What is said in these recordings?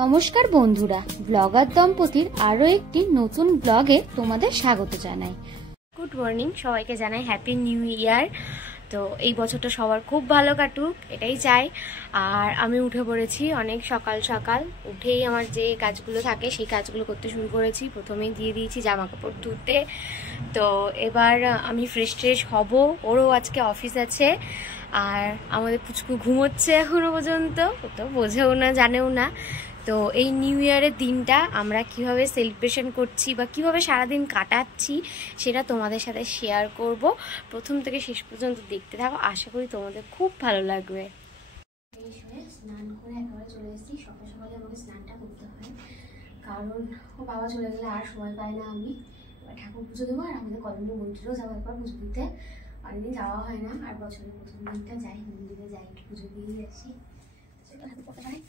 নমস্কার বন্ধুরা, ব্লগার দম্পতির আরও একটি নতুন ব্লগে তোমাদের স্বাগত জানাই। গুড মর্নিং, সবাইকে জানাই হ্যাপি নিউ ইয়ার। তো এই বছরটা সবার খুব ভালো কাটুক, এটাই চাই। আর আমি উঠে পড়েছি অনেক সকাল সকাল। উঠেই আমার যে কাজগুলো থাকে সেই কাজগুলো করতে শুরু করেছি। প্রথমেই দিয়ে দিয়েছি জামা কাপড় ধুতে। তো এবার আমি ফ্রেশ হব, ওরও আজকে অফিস আছে। আর আমাদের পুচকু ঘুমোচ্ছে এখনো পর্যন্ত, ও তো বোঝেও না জানেও না। তো এই নিউ ইয়ারের দিনটা আমরা কিভাবে সেলিব্রেশন করছি বা কিভাবে সারাদিন কাটাচ্ছি সেটা তোমাদের সাথে শেয়ার করব। প্রথম থেকে শেষ পর্যন্ত দেখতে থাকো, আশা করি তোমাদের খুব ভালো লাগবে। এই সময় স্নান করে একেবারে চলে এসেছি। সকাল সকালে আমাকে স্নানটা করতে হয়, কারণ ও বাবা চলে গেলে আর সময় পাই না। আমি এবার ঠাকুর পুজো দেবো, আর আমাদের কলোনি মন্দিরেও যাবো একবার পুজো দিতে। অনেকদিন যাওয়া হয় না, আর বছরের প্রথম দিনটা যাই, মন্দিরে যাই, একটু পুজো দিয়ে আসি। চলো হাতে পড়তে পারে।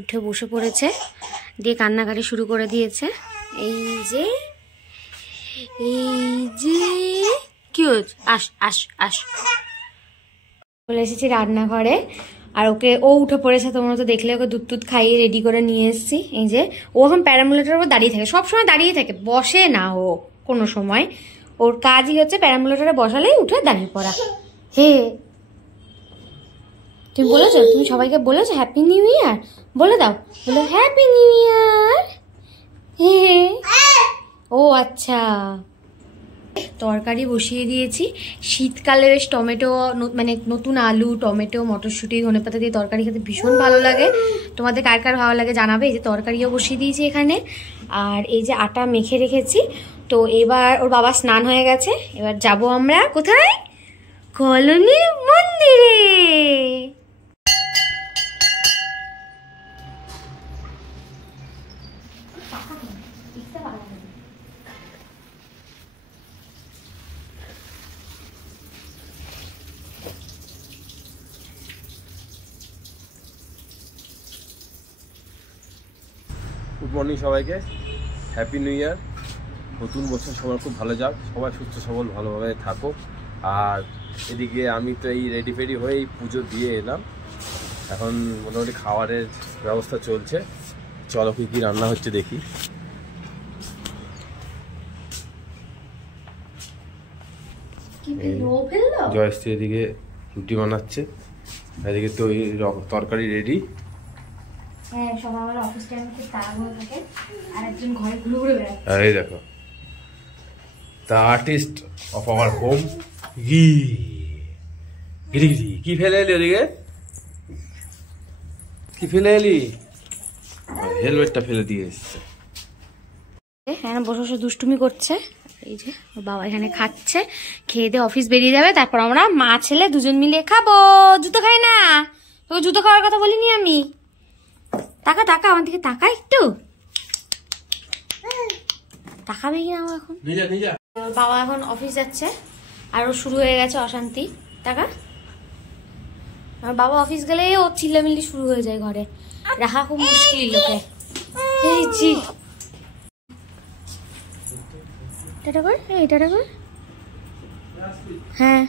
উঠে বসে পড়েছে, দিয়ে কান্নাকাটি শুরু করে দিয়েছে। এই যে কি হচ্ছে, আস আস আস। চলে এসেছি রান্নাঘরে, আর ওকে ও উঠে পড়েছে। তোমরা তো দেখলে, ওকে দুধ টুধ খাইয়ে রেডি করে নিয়ে এসেছি। এই যে ও এখন প্যারামুলেটার উপর দাঁড়িয়ে থাকে, সবসময় দাঁড়িয়ে থাকে, বসে না ও কোনো সময়। ওর কাজই হচ্ছে প্যারামুলেটারে বসালেই উঠে দাঁড়িয়ে পড়া। হে, তুমি বলেছো, তুমি সবাইকে বলেছো হ্যাপি নিউ ইয়ার? বলে দাও, বলো হ্যাপি নিউ ইয়ার। ও আচ্ছা, তরকারি বসিয়ে দিয়েছি। শীতকালে বেশ টমেটো, মানে নতুন আলু, টমেটো, মটরশুঁটি, ধনেপাতা দিয়ে তরকারি খেতে ভীষণ ভালো লাগে। তোমাদের কার কার ভালো লাগে জানাবে। এই যে তরকারিও বসিয়ে দিয়েছি এখানে, আর এই যে আটা মেখে রেখেছি। তো এবার ওর বাবা স্নান হয়ে গেছে, এবার যাব আমরা কোথায়? কলোনির মন্দিরে। গুড মর্নিং সবাইকে, হ্যাপি নিউ ইয়ার। নতুন বছর সবার খুব ভালো যাক, সবাই সুস্থ সবল ভালোভাবে থাকো। আর এদিকে আমি তো এই রেডি ফেডি হয়েই পুজো দিয়ে এলাম। এখন মোটামুটি খাবারের ব্যবস্থা চলছে। চলো কি রান্না হচ্ছে দেখি। জয়শ্রী এদিকে রুটি বানাচ্ছে, এদিকে তো তরকারি রেডি। হ্যাঁ, সকালবেলা অফিস টাইমে খুব তাড়াহুড়ো থাকে, আর একজন ঘরে ঘুরে ঘুরে বেড়াচ্ছে। এই দেখো, the artist of our home. Giri কি ফেলে এলি ওদিকে? কি ফেলে এলি? হেলমেটটা ফেলে দিয়ে এসছে। হ্যাঁ, বসে বসে দুষ্টুমি করছে। এই যে বাবা এখানে খাচ্ছে, খেয়ে দিয়ে অফিস বেরিয়ে যাবে। তারপর আমরা মা ছেলে দুজন মিলে খাবো। জুতো খাই না, তোকে জুতো খাওয়ার কথা বলিনি আমি। টাকা টাকা আমার দিকে টাকা, একটু টাকাবে কি না এখন? বাবা এখন অফিস যাচ্ছে, আর ও শুরু হয়ে গেছে অশান্তি। টাকা, আমার বাবা অফিস গেলে ও চিল্লামিল্লি শুরু হয়ে যায়, ঘরে রাখা খুব মুশকিল লোকে। এই জি, টাটা কর, এই টাটা কর। হ্যাঁ,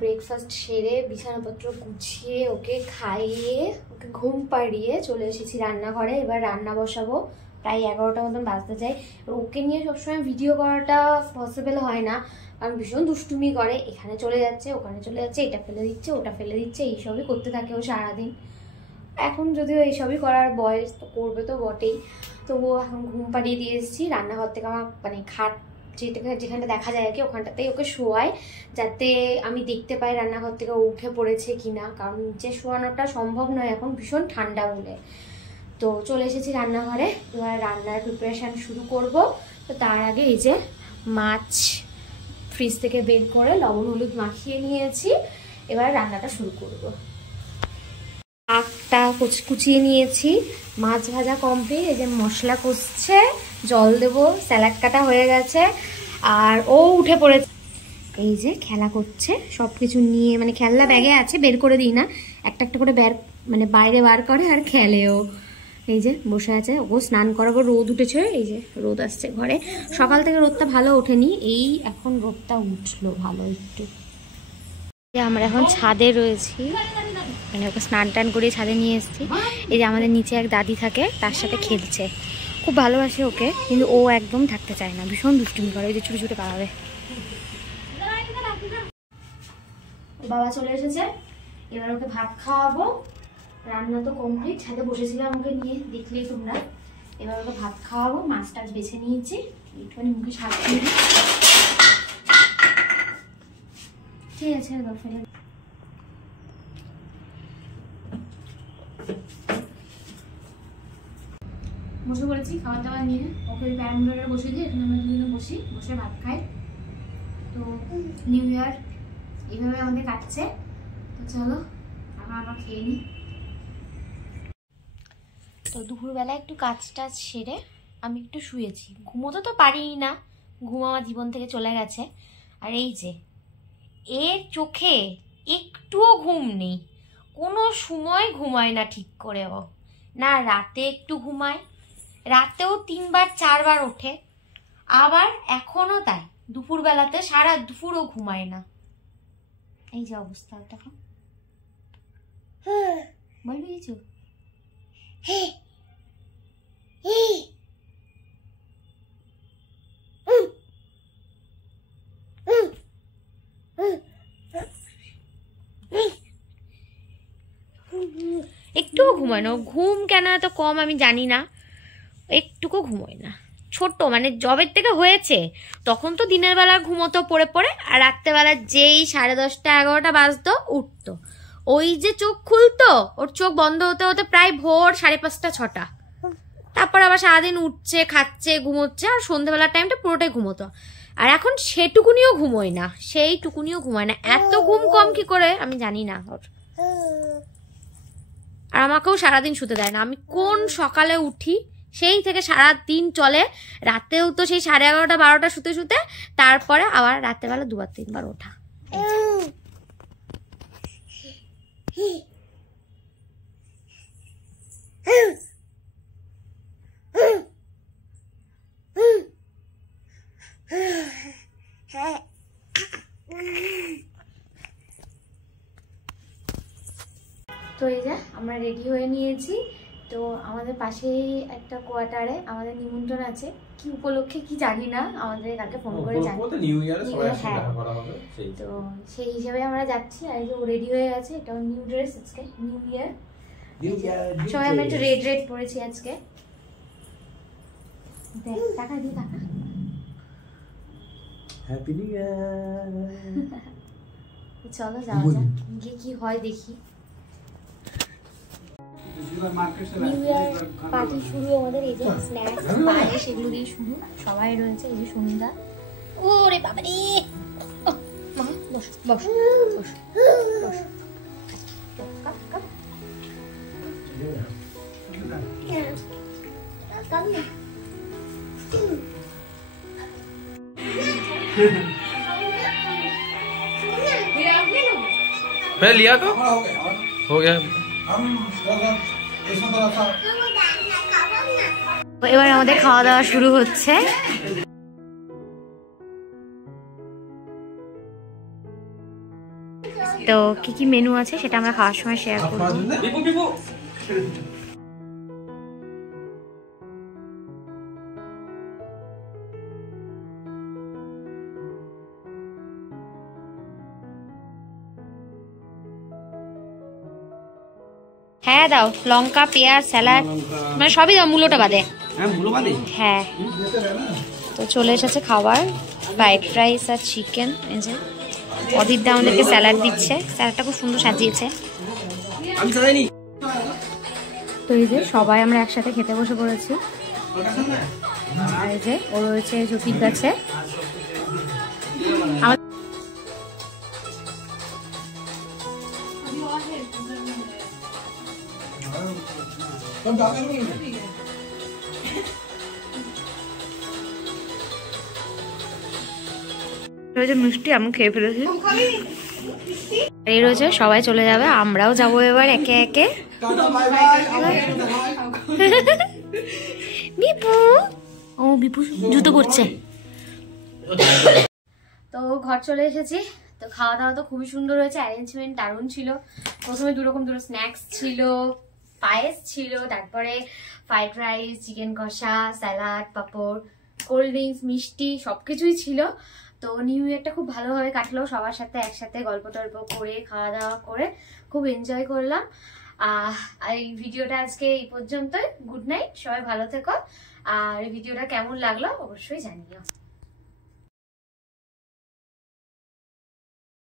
ব্রেকফাস্ট সেরে বিছানাপত্র গুছিয়ে ওকে খাইয়ে ওকে ঘুম পাড়িয়ে চলে এসেছি রান্নাঘরে। এবার রান্না বসাবো, প্রায় 11টা মতন বাজতে যায়। ওকে নিয়ে সবসময় ভিডিও করাটা পসিবল হয় না, কারণ ভীষণ দুষ্টুমি করে। এখানে চলে যাচ্ছে, ওখানে চলে যাচ্ছে, এটা ফেলে দিচ্ছে, ওটা ফেলে দিচ্ছে, এইসবই করতে থাকে ও সারাদিন। এখন যদিও এইসবই করার বয়স, তো করবে তো বটেই। তবুও এখন ঘুম পাড়িয়ে দিয়ে এসেছি। রান্নাঘর থেকে আমার মানে খাট যেখানটা দেখা যায় আর কি, ওখানটাতেই ওকে শোয়াই, যাতে আমি দেখতে পাই রান্নাঘর থেকে ও উঠে পড়েছে কিনা, কারণ নিচে শোয়ানোটা সম্ভব নয় এখন, ভীষণ ঠান্ডা বলে। তো চলে এসেছি রান্নাঘরে, এবার রান্নার প্রিপারেশান শুরু করব। তো তার আগে এই যে মাছ ফ্রিজ থেকে বের করে লবণ হলুদ মাখিয়ে নিয়েছি, এবার রান্নাটা শুরু করব। শাকটা কুচিয়ে নিয়েছি, মাছ ভাজা কমপ্লিট, এই যে মশলা কষছে, জল দেবো, স্যালাড কাটা হয়ে গেছে, আর ও উঠে পড়েছে, এই যে খেলা করছে সব কিছু নিয়ে, মানে খেলনা ব্যাগে আছে, বের করে দিই না, একটা একটা করে মানে বাইরে বার করে আর খেলেও। এই যে বসে আছে, ও স্নান করাবো, রোদ উঠেছে, এই যে রোদ আসছে ঘরে, সকাল থেকে রোদটা ভালো ওঠেনি, এই এখন রোদটা উঠলো ভালো একটু। আমরা এখন ছাদে রয়েছি, মানে ওকে স্নান টান করে ছাদে নিয়ে এসেছি। এই যে আমাদের নিচে এক দাদি থাকে, তার সাথে খেলছে, খুব ভালোবাসে ওকে, কিন্তু ও একদম থাকতে চায় না, ভীষণ দুষ্টুমি করে, ওই যে ছুটে ছুটে পালাবে। বাবা চলে এসেছে, এবার ওকে ভাত খাওয়াবো, রান্না তো কমপ্লিট, ছাদে বসেছিলাম ওকে নিয়ে, দেখলেই তোমরা। এবার ওকে ভাত খাওয়াবো, মাছ টাছ বেছে নিয়েছি, একটুখানি মুখে স্বাদ দিয়ে দিই, ঠিক আছে। বসে পড়েছি খাবার দাবার নিয়ে, ওকে প্যারামিটারে বসে দিয়ে এখানে আমরা দুজনে বসে ভাত খাই। তো নিউ ইয়ার এইভাবে আমাদের কাটছে, তো চলো আবার খেয়ে নিই। তো দুপুরবেলা একটু কাজ টাজ সেরে আমি একটু শুয়েছি, ঘুমোতে তো পারিই না, ঘুম আমার জীবন থেকে চলে গেছে। আর এই যে এর চোখে একটুও ঘুম নেই, কোনো সময় ঘুমায় না ঠিক করে, ও না রাতে একটু ঘুমায়, রাতেও 3বার 4বার ওঠে, আবার এখনো তাই, দুপুরবেলাতে সারা দুপুরও ঘুমায় না। এই যে অবস্থা, দেখো বলবি কিছু? একটুও ঘুমায় না, ঘুম কেন এত কম আমি জানি না, একটুকু ঘুমোয় না। ছোট মানে জবের থেকে হয়েছে তখন তো দিনের বেলা ঘুমোতো পড়ে পড়ে, আর রাত্রেবেলা যেই 10:30 11টা বাজতো উঠতো, ওই যে চোখ খুলতো, ওর চোখ বন্ধ হতে হতে প্রায় ভোর 5:30 6টা, তারপর আবার সারাদিন উঠছে, খাচ্ছে, ঘুমোচ্ছে, আর সন্ধ্যেবেলার টাইমটা পুরোটাই ঘুমোতো। আর এখন সেটুকুনিও ঘুমোয় না, সেইটুকুনিও ঘুমায় না, এত ঘুম কম কি করে আমি জানি না ওর। আর আমাকেও সারাদিন শুতে দেয় না, আমি কোন সকালে উঠি সেই থেকে সারাদিন চলে, রাতেও তো সেই 11:30 12টা শুতে শুতে, তারপরে আবার রাত্রেবেলা 2বার 3বার ওঠা। তো এই যে আমরা রেডি হয়ে নিয়েছি, তো আমাদের পাশেই একটা কোয়ার্টারে আমাদের নিমন্ত্রণ আছে, কি উপলক্ষে কি জানি না, আমাদের কাকে ফোন করে জানি, তো সেই হিসাবে আমরা যাচ্ছি। আর এই যে ও রেডি হয়ে গেছে, এটা নিউ ড্রেস, আজকে নিউ ইয়ার, সবাই আমরা একটু রেড রেড পরেছি আজকে, দেখ টাকা দিয়ে টাকা, হ্যাপি নিউ ইয়ার। চলো যাওয়া যাক, গিয়ে কি হয় দেখি। নিউ ইয়ার পার্টি শুরু আমাদের, এই যে স্ন্যাক্স পায়ে সেগুলো দিয়ে শুরু, সবাই রয়েছে, এই যে সন্ধ্যা, ওরে বাবা রে, মা বস বস বস বস, কাপ কাপ पहले लिया तो हो गया। এবার আমাদের খাওয়া দাওয়া শুরু হচ্ছে। তো কি কি মেনু আছে সেটা আমরা খাওয়ার সময় শেয়ার করব। হ্যাঁ দাও, লঙ্কা পেঁয়াজ স্যালাড মানে সবই দাও, মূলোটা বাদে। হ্যাঁ, তো চলে এসেছে খাবার, ফ্রাইড রাইস আর চিকেন। এই যে অদিতদা আমাদেরকে স্যালাড দিচ্ছে, স্যালাডটা খুব সুন্দর সাজিয়েছে। তো এই যে সবাই আমরা একসাথে খেতে বসে পড়েছি, আর এই যে ও রয়েছে জ্যোতির কাছে। মিষ্টি আমি খেয়ে ফেলেছি। এই রয়েছে সবাই চলে যাবে, আমরাও যাবো এবার একে একে। বিপু, ও বিপু জুতো পরছে। তো ঘর চলে এসেছি। তো খাওয়া দাওয়া তো খুবই সুন্দর হয়েছে, অ্যারেঞ্জমেন্ট দারুণ ছিল। প্রথমে দুটো স্ন্যাক্স ছিল, পায়েস ছিল, তারপরে ফ্রাইড রাইস, চিকেন কষা, স্যালাড, পাঁপড়, কোল্ড ড্রিঙ্কস, মিষ্টি সবকিছুই ছিল। তো নিউ ইয়ারটা খুব ভালোভাবে কাটলো, সবার সাথে একসাথে গল্প টল্প করে খাওয়া দাওয়া করে খুব এনজয় করলাম। এই ভিডিওটা আজকে এই পর্যন্তই। গুড নাইট, সবাই ভালো থেকো। আর এই ভিডিওটা কেমন লাগলো অবশ্যই জানিও।